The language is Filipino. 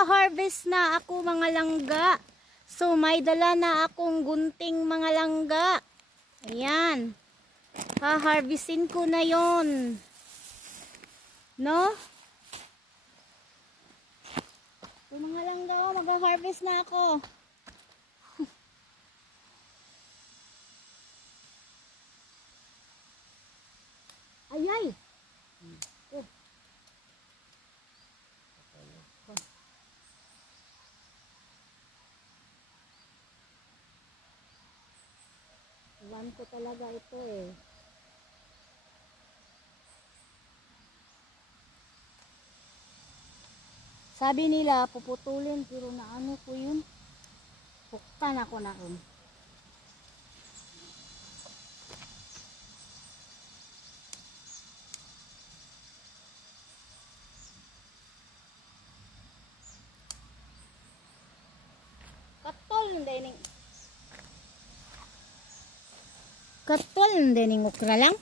Magha-harvest na ako mga langga. So may dala na akong gunting mga langga. Ayan. Ha-harvestin ko na yon. No? So mga langga, magha-harvest na ako. Ayay! Oh. Iwan ko talaga ito eh. Sabi nila puputulin pero naano ko yun. Puktan ako na ron. Katol hindi ning okra lang.